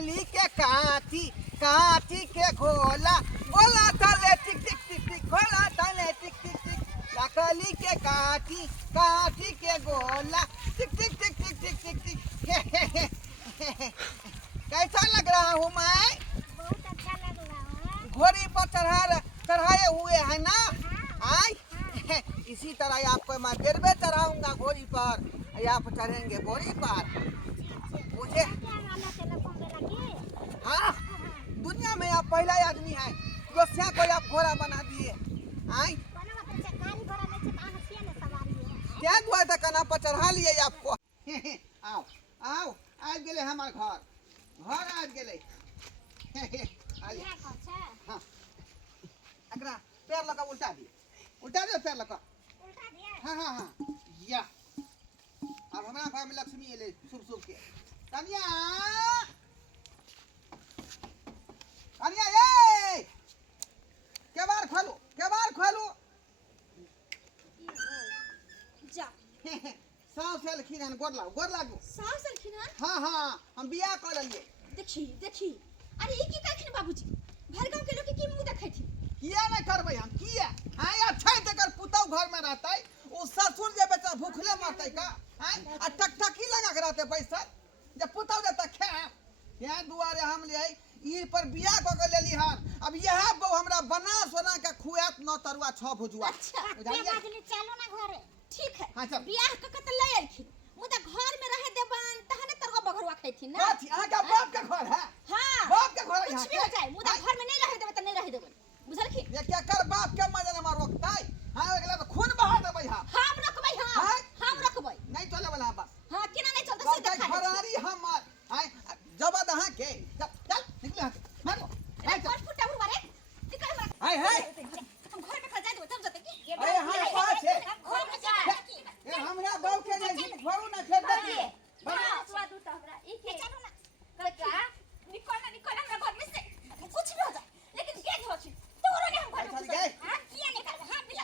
लकड़ी के काठी काठी के घोला घोला तले टिक टिक टिक टिक घोला तले टिक टिक टिक लकड़ी के काठी काठी के गोला टिक टिक टिक टिक टिक टिक टिक कैसा लग रहा हूँ मैं? बहुत अच्छा लग रहा है। घोड़ी पर चढ़ाए हुए है ना? आई इसी तरह आपको मैं गिरवे चढ़ाऊंगा घोड़ी पर, आप चढ़ेंगे घोड़ी पर। मुझे हाँ, दुनिया में आप पहला आदमी है जो स्या को आप घोड़ा बना दिए। आई क्या दुआ था कना पर चढ़ा लिए आपको। आओ आओ आज गेले हमारे घर आज गेले। हाँ अगरा पैर लगा उल्टा दिए पैर लगा। हाँ हाँ हाँ या अब हमारा घर में लक्ष्मी ले शुभ शुभ के कन्या कन्या ये केबार खोलो जा साव से लखीन गोर लागो साव सलखिन है। हाँ हाँ हम बियाह कर लिए। देखी अरे ई की कहखिन बाबूजी घर गांव के लोग के की मुंह देखै थी किया नहीं करबै हम किया हां अच्छा तकर पुतौ घर में रहतै ओ ससुर जे बेटा भूखले मरतै का हां आ टकटकी लगा के रहतै पैसा जे पुतौ देता खे यहां दुआरे हम ले ई पर बियाह क के लेली हन। अब यह बहू हमरा बना सोना के खुआत न तरुआ छ भुजुआ। अच्छा ये बाजनी चलो ना घरे ठीक है। हां चल बियाह क के त ले आइखिन मुदा घर में रहे देबन तहने तरवा बघरवा खैथिन ना। कथि अहाँ का बाप के घर है? हां बाप के घर है कुछ भी हो जाए मुदा घर में नहीं रहे देबे त नहीं रहे देबन बुझलखिन। ये क्या कर बाप के मजे न रोकतै हां एकला तो खून बहा देबै हां हम रखबै हम रखबै नहीं चले वाला बस। हां केना नहीं चलते से बाप देखा घरारी हमर हां जबद अहाँ के चल निकल हां मारो हाय कोन फुटा बुरवा रे निकल हमरा हाय हम घर में खा जाए तब जते की अरे हां पास है घर में जा ये हमरा बाप के नहीं घरू ना खेत देखिए बड़ा स्वाद उठा हमरा ई के चलो ना का निकल हमरा घर में से कुछ भी हो जाए लेकिन गेट हो छी तोरो ने हम घर में गए हां किया निकल हां बिला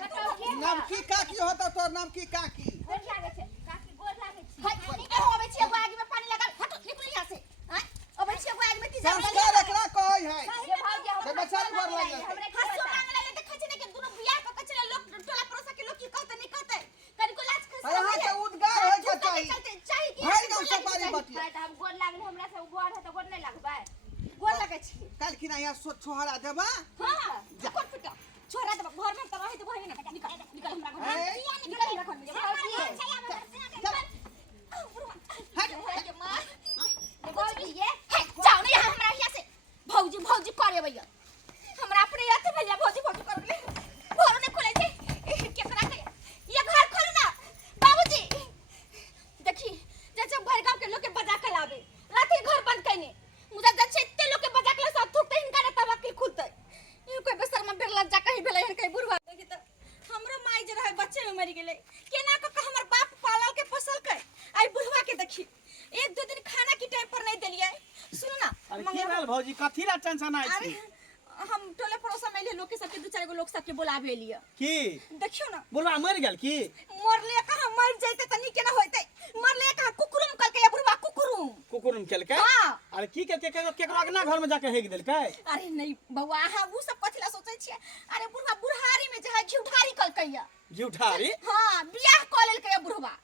नाम की काकी होता तोर नाम की काकी गोर लागे छे काकी गोर लागे छी हाय निकल होवे छी एगो आगे में पानी लगा हट निकल यहां से हां अबे छी एगो आगे में तीजा संस्कार एकरा कहै है ये भाग जा ते बेचारी गोर लागे हमरे हसो मांगले ले देखै छी ने के दुनो बियाह क कचरे लोग टोला परोसा के लोग की कहते नहीं कहते कनी को लाज खस यहाँ के उद्गार है के चाहिए चाहिए कि भाई गांव से पारी बटिया त हम गोर लागले हमरा से गोर है त गोर नहीं लागबे गोर लागे छी कल की ना यहाँ छोहरा देबा हां कोन फुटा छोरा देबा घर में त रहे त भई ना निकल हमरा घर में निकल हमरा घर में हट मां भौजी ये जाओ नहीं हमरा यहाँ से भौजी करे भैया हमरा अपने याते भैया भौजी कर ले घर ने खोले छे केकरा के ये घर खोलो ना बाबूजी देखी जैसे भर गांव के लोग के बजा के लावे राती घर बंद कइने मुदा जच्चे इतने लोग के बजा के सब थुकते इनका ना तवक्किल खुलते ई कोई बेसर में बिरला जा कहीं भेले हन कहीं बुरवा देखी त हमरो माई जे रहे बच्चे में मर गेले केना क हमर बाप पालल के पोसल के आई बुढ़वा के देखी एक दो दिन खाना की टाइम पर नहीं देलिए सुनो ना अरे की भेल भौजी कथि ला टेंशन आइ छी? हम टोले पड़ोसा में लोग के सबके दो चार गो लोग सबके बुलावे लिए की देखियो ना बुढ़वा मर गेल की? मरले कहां मर जइते त नी केना होइते मरले कहां कुकुरुम कल के बुढ़वा कुकुरुम केल के हां अरे की के केकरो अगना घर में जाके हेग देल के? अरे नहीं बउआ हां वो सब कथिला सोचै छियै अरे बुढ़वा बुढ़ारी में जे है घिउठारी कल कइया झूठारी हां बियाह क लेल के बुढ़वा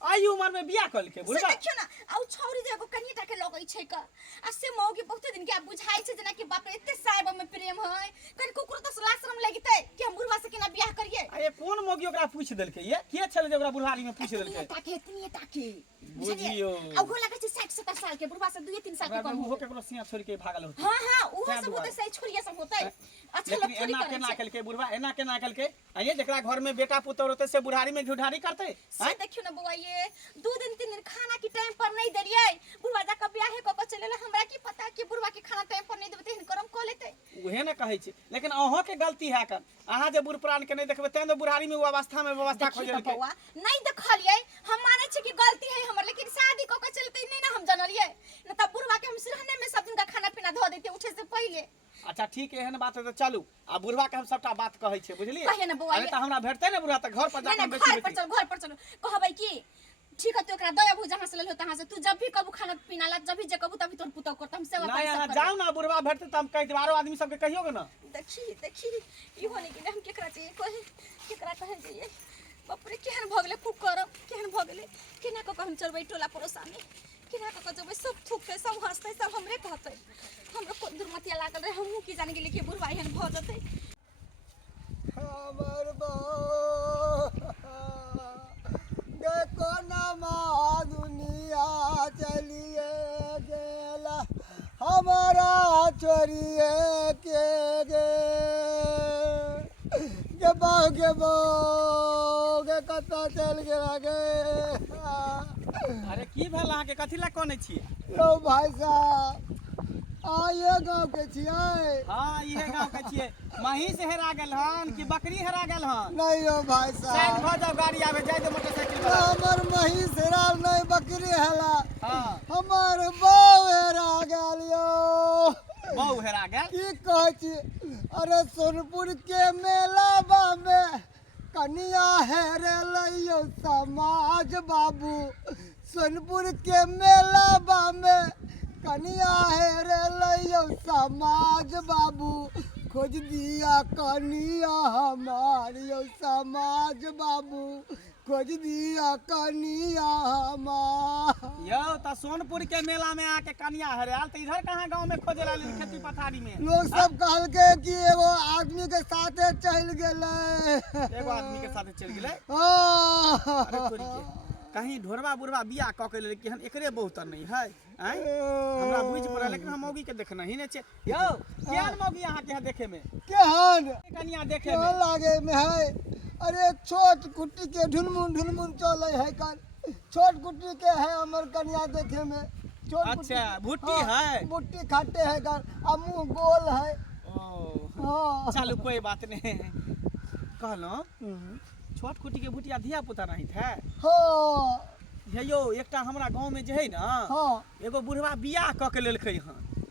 आई उम्र में बियाह कल के बुढ़वा देखियो ना आउ छौरी जे एगो कनिटा के लगै छै क आ से मौगी बहुत दिन के बुझाई छै जना कि बाप रे एते साहेब में प्रेम है कन कुकुर त लाशरम लगिते कि हम बुढ़वा से केना बियाह करिए। अरे कौन मौगी ओकरा पूछ देल के ये के छले जे ओकरा बुढ़ारी में पूछ देल के? इतनी ताके बुझियो अब go लगे छै 60-70 साल के बुढ़वा से 2-3 साल के कम हो केकरो सिया छोड़ के भागल होते। हां हां वो सब होते सही छोरिया सब होते अच्छा लोग लेकिन एना केना कल के बुढ़वा एना केना कल के आइए जेकरा घर में बेटा पुतौर होते से बुढ़ारी में झूठारी करते से देखियो ना बउआ ये 2 दिन 3 दिन खाना की टाइम पर नहीं देलिए बुढ़वा जा के बियाह क के चलेला हमरा की पता कि बुढ़वा के खाना टाइम पर नहीं देबे त करम क लेते उहे न कहै छी लेकिन अहो के गलती है कर अहाँ जे बुढ़ प्राण के नहीं देखबे त बुढ़ारी में वो अवस्था में व्यवस्था खोजल के बउआ नहीं देखलिए हम माने छी कि गलती है हमर लेकिन शादी क के चलते नहीं ना हम जानलिए न त बुढ़वा के हम सिरहने में सब दिन का खाना पीना धो देते उठे से पहले। अच्छा ठीक एहन बात है तो चलू आ बुढ़वा के हम सबटा बात कहै छै बुझलिए कहिए ना बउआ अरे त हमरा भेटतै न बुढ़वा त घर पर जाके हम बेसी घर पर चलो कहबै की ठीक है तो एकरा दया भू जहां से ले लो तहां से तू जब भी कबू खाना पीना ला जब भी जे कबू तभी तोर पुतौ करत हम सेवा यहाँ जाओ ना बुढ़वा भेटते त हम कह देब आरो आदमी सबके कहियोगे ना देखी इहो नहीं कि हम केकरा चाहिए कहे केकरा कहे चाहिए बाप रे केहन भ गेले कुकर केहन भ गेले केना क हम चलबै टोला पड़ोसा में केना क जबै सब थूकते सब हंसते सब हमरे कहते हमरा कोन दुर्मतिया लागल रहे हमहू की जान गेली कि बुढ़वा एहन भ जते हमर देखो नमा दुनिया चलिए गेला हमारा चोरिए के गे कतऽ चल गेला गे अरे की भेल अहाँके कथी लए कने छियै यौ भाई साहब आये गाँव के छियै हाँ इहे गाँव के छियै महींस हेरा गेल हन कि बकरी हेरा गेल हन नहीं यौ भाई साइड साहब भऽ जाओ गाड़ी आवे जाय दे मोटरसाइकिल वाला हमर महींस हेराल नहीं बकरी हेला हाँ हमर बहू हेरा गेल यौ बहु हेरा गेल की कहै छी अरे सोनपुर के मेला में कनिया हेरल यौ समाज बाबू सोनपुर के मेला में कनिया हेरल यौ समाज बाबू खोज दिया कनिया हमार यौ समाज बाबू खोज दिया कनिया हमार यौ त सोनपुर के मेला में आके कनिया हेराल त इधर कहाँ गांव में खोजे ला खेती पथारी में लोग सब कहलके कि एगो आदमी के साथे चल गेले एगो आदमी के साथ चल गेले हाँ। अरे तोरी के कहीं ढोरवा बुढ़वा बियाह क के ले कि हम एकरे बहुत नहीं है हैं हमरा बुझ पड़ा लेकिन हम मौगी के देखना ही नहीं छै यौ केहन मौगी अहाँ के यहाँ देखे में केहन कनिया देखे केहन में लागे में है अरे छोट कुट्टी के ढुनमुन चले है कन छोट कुट्टी के है हमर कनिया देखे में छोट अच्छा भुट्टी हाँ, है भुट्टी खाटे है कन आ मुंह गोल है ओ हाँ चलो कोई बात नहीं कहलो छोट कुटी के भुटिया धिया पुता नहीं थे हाँ हे यो एकटा हमरा गांव में जे है ना हाँ एगो बुढ़वा बियाह क के लेलकै हन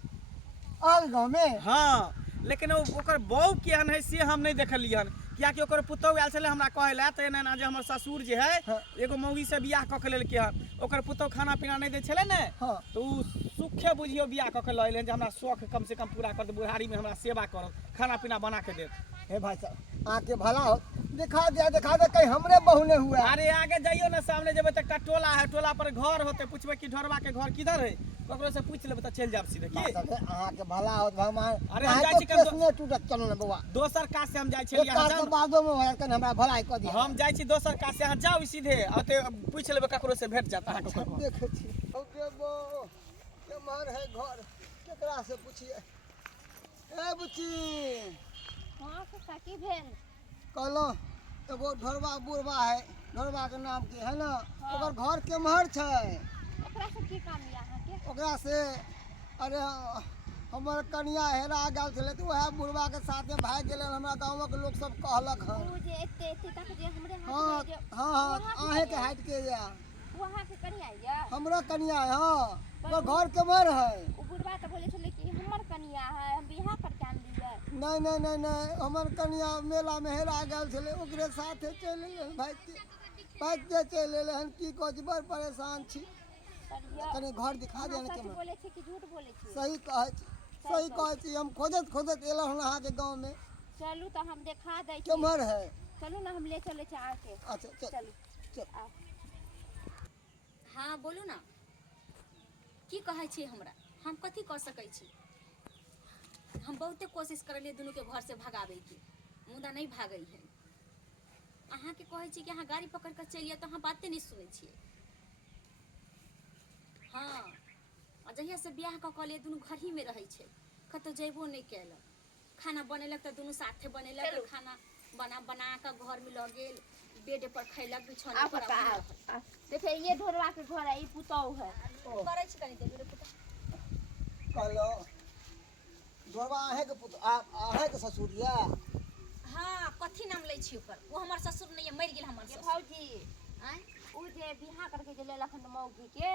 आल गाँव में हाँ लेकिन ओकर बहू केहन है से हम नहीं देखलिए हन कियाकि ओकर पुतौह आयल छलै हमरा कहै लए त एना जे हमर ससुर जे है हाँ। एगो मौगी से बियाह क के लेलकै हन ओकर पुतौह खाना पीना नहीं दै छलै ने हाँ तो उ सुखे बुझियो बियाह क के लऽ एलै जे हमरा शौक कम से कम पूरा कर दे बुढ़ारी में हमरा सेवा करत खाना पीना बना के देत हे भाई साहब आके भला हो दिखा दे कहीं हमरे बहू ने हुआ अरे आगे जाइयो ना सामने जेबे तक टोला है टोला पर घर होते पूछबे कि ढोरवा के घर किधर है ककरो से पूछ लेबे त चल जाब सीधे की आके भला हो भगवान अरे हम जाइ छी कम ने टूटत चलो ना बउआ दोसर काज से हम जाइ एक छलिए काज के बादो में होया कन हमरा भलाई क दिया हम जाइ छी दोसर काज से अहाँ जाउ सीधे अते पूछ लेबे ककरो से भेट जाता है ककरो देखे छी ओके बो केमहर है घर केकरा से पूछिए ए बुच्ची हां से की भेल कहलो एगो ढोरवा बुढ़वा है ढोरवा के नाम की है ना ओकर घर केमहर छै ओकरा से की काम या अहाँ के ओकरा से अरे हमर कनिया हेरा गेल छलै तऽ वएह बुढ़वा के साथे भाग गेलै हमरा गाँवक लोग सब कहलक हन उ जे एते तक जे हमरे हाँ हाथ में हाँ आहे के हट के या वहां के कनिया या हमरा कनिया है हाँ ओकर घर केमहर है उ बुढ़वा त बोले छले कि हमर कनिया है हम बियाह करके आन दिए नहीं हमर कनिया मेला में हेरा गेल छलै ओकरे साथे चलि एलै भाग के चलि एलै हन की कहै बड़ परेशान छी कनी घर दिखा दे ना केमहर बोले छी कि झूठ बोले छी सही कहै छी हम खोजत एलहुँ हन अहाँके गाँव में चलू तो हम दिखा दै छी केमहर है चलू ना हम ले चले छी आके अच्छा चलू चल आओ हाँ बोलू ना की कहै छी हमरा हम कथी कर सकै छी हम बहुते कोशिश करलिए दुनू के घर से भगावे की मुदा नहीं भागै है अहाँ के कहै छी कि अहाँ गाड़ी पकड़ कर चलिए तो अहाँ बाते नहीं सुनै छियै हाँ और जहिया से बियाह क लिए दुनू घर ही में रहै छै कतौ जेबो नहीं केलक खाना बनेलक तो दुनू साथे बनेलक खाना बना के घर में ल गेल बेड पर खैलक बिछौना पर देखिए ये ढोरवा के घर है ई पुतौ है करे छी कनी देर पुतौ कहलो ढोरवा आहे के पुत आहे के ससुर या हां कथी नाम लै छी ओकर वो हमर ससुर नहीं मर गेल हमर ससुर भौजी आय उ जे बियाह करके जे लेलखन मौगी के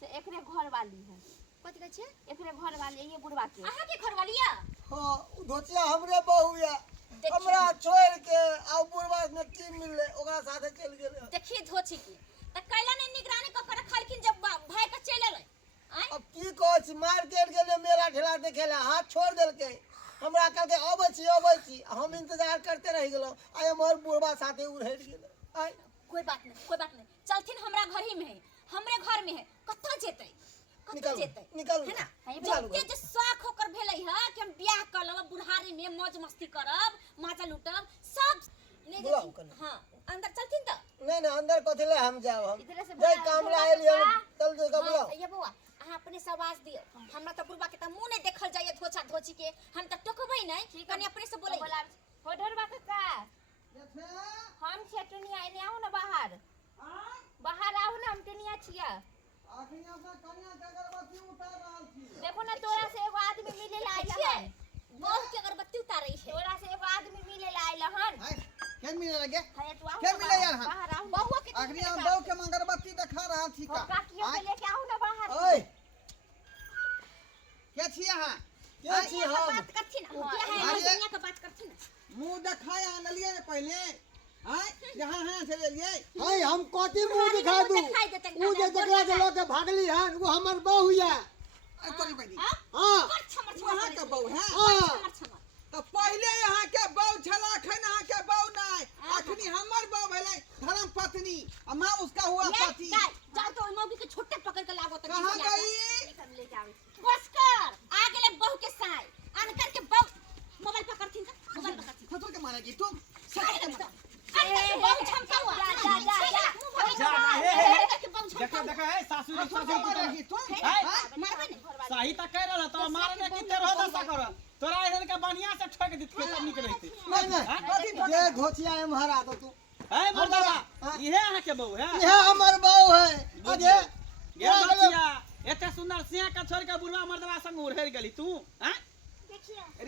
से एकरे घर वाली है कथी कहै छै एकरे घर वाली ये बुढ़वा के अहाँ के घर वाली या हां धोतिया हमरे बहू या हमरा छोड़ के आ बुढ़वा में की मिलले ओकरा साथे चल गेले देखिए धोची की त कैला ने निगरानी क कर रखलखिन जब भाई के चल एलै अब की कहै छी मार्केट गेले मेला ठेला मेला देखेला हाथ छोड़ देलके हमरा कहलके अबै छी हम इंतजार करते रह गेलो आय हमर बुढ़वा साथे उड़हट गेल आय कोई बात नहीं चलथिन हमरा घर ही में है हमरे घर में है कत्ता जेतै निकल है ना जे जे शौक होकर भेलै है कि हम ब्याह कर लेब बुढ़ारी में मौज मस्ती करब माजा लूटब सब ले जेथिन हां अंदर चलथिन त नहीं अंदर कथले हम जाब हम इधर से जय काम लायल हम चल दे गबलो ये बउआ अहाँ अपने से आवाज दियो हमरा त बुढ़वा के त मुंह नहीं देखल जाय धोछा धोची के हम त टोकबै नहीं कनी अपने से बोलै हो ढोरबा का हम छटनिया एने आउ ना बाहर आउ ना हम टनिया छिया अखनी अपना कन्या के अगरबत्ती उतार रहल छी देखो ना तोरा से एगो आदमी मिले ला आइला है बहु के अगरबत्ती उतारै है तोरा से एगो आदमी मिले ला आइला हन के मिले लगे है तू आउ के मिले यार बाहर आउ बहु के अखनी हम बहु के अगरबत्ती देखा रहल छी का काकियो के लेके आउ ना बाहर ओए के छी अहाँ के छी हम बात करथिन क्या है दुनिया के बात करथिन मुंह देखाय आनलिए ने पहले हां जहां हां से लेलिए हाय हम कथि मुंह दिखा दू ऊ जे जकरा से लोग भागली हन वो हमर बहू है तोरी बनी हां वहां के बहू है हां तो पहले यहाँ के बहू छला अखन यहाँ के बहू नहीं अखनी हमर बहू भेलै धर्म पत्नी और मैं उसका हुआ पति जाओ तो मौगी के छोटे पकड़ के लाबो त कहां गई ले जाओ बस कर आ गेले बहू के साय अनकर के बहू मोबाइल पकड़थिन मोबाइल पकड़थिन खतों के मारेगी तुम अरे बहू झमकावा जा देखा है सासू मारेगी तुम मारबे नहीं सही त कह रहल त मारने की तेर हो दसा कर तोरा इधर के बढ़िया से ठोक दित के तब निकल रही नहीं ये घोचिया है महाराज तू है मर्दवा इहे अहाँ के बहू है ये हमर बहू है अजे ये बचिया एते सुंदर सिंह का छोड़ के बुढ़वा मर्दवा संग उड़हर गेली तू हैं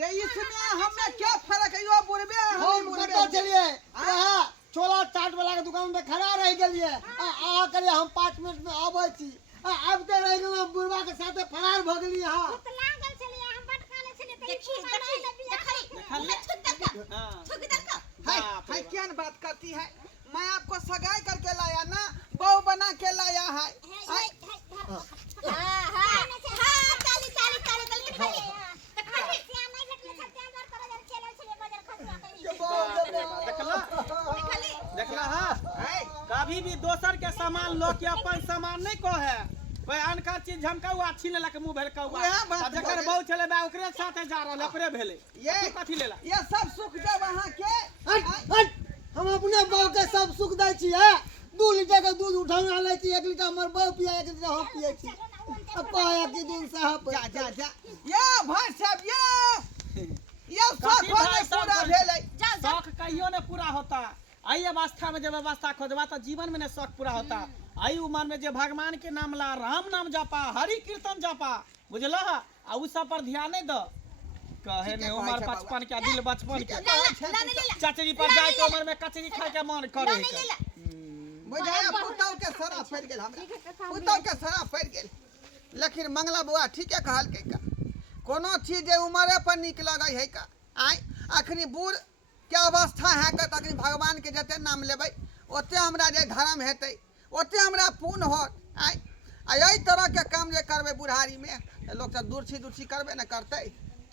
रे इसमें हमें क्या फर्क है यो बुढ़बे हम कतो चलिए हां छोला चाट वाला के दुकान में खड़ा रह गेलिए आ करिए हम 5 मिनट में आबै छी अब ते रह गेल बुढ़वा के साथे फरार भ गेली हां लागल चलिए हम बटकाले चलिए देखी हाय क्या बात करती है मैं आपको सगाई करके लाया ना बहू बना के लाया है हां हां ताली ताली ताली ताली देखला है कभी भी दोसर के सामान लो के अपन सामान नहीं को है कोई अनका चीज झमकावा छीन लेला के मुंह भर कौवा जकर बहु चले बा ओकरे साथे जा रहल ओकरे भेले ये कथि लेला ये सब सुख जब वहां के हम अपने बहू के सब सुख दै छी है 2 लीटर के दूध उठाना ले छी 1 लीटर हमर बहू पिया 1 लीटर हम पिए छी अब पाया के दिन साहब जा ये भाई साहब ये शौक नहीं पूरा भेलै शौक कहियो नहीं पूरा होता आई अवस्था में जब अवस्था खोजबा तो जीवन में नहीं शौक पूरा होता आई उम्र में जो भगवान के नाम ला राम नाम जपा हरि कीर्तन जपा बुझल आ उ सब पर ध्यान नहीं दो कहे ने उम्र बचपन के दिल बचपन के चचरी पर जाए के उम्र में कचरी खाए के मन करे बुझाया पुतौ के सरा फैर गेल हमरा पुतौ के सरा फैर गेल लेकिन मंगला बुआ ठीक है कहल के का कोनो चीज जे उम्रे पर निक लगै है का आई अखनी बूढ़ के अवस्था है का तखनी भगवान के जते नाम लेबै ओते हमरा जे धर्म हेतै ओते हमरा पुण्य होत आई एहि तरह के काम जे करबै बुढ़ारी में लोग सब दूरछी करबे न करतै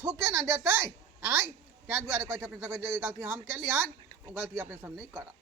थूके न देतै आई त्या दुआरे कहै अपने सब जे गलती हम केली हन ओ गलती अपने सब नहीं करब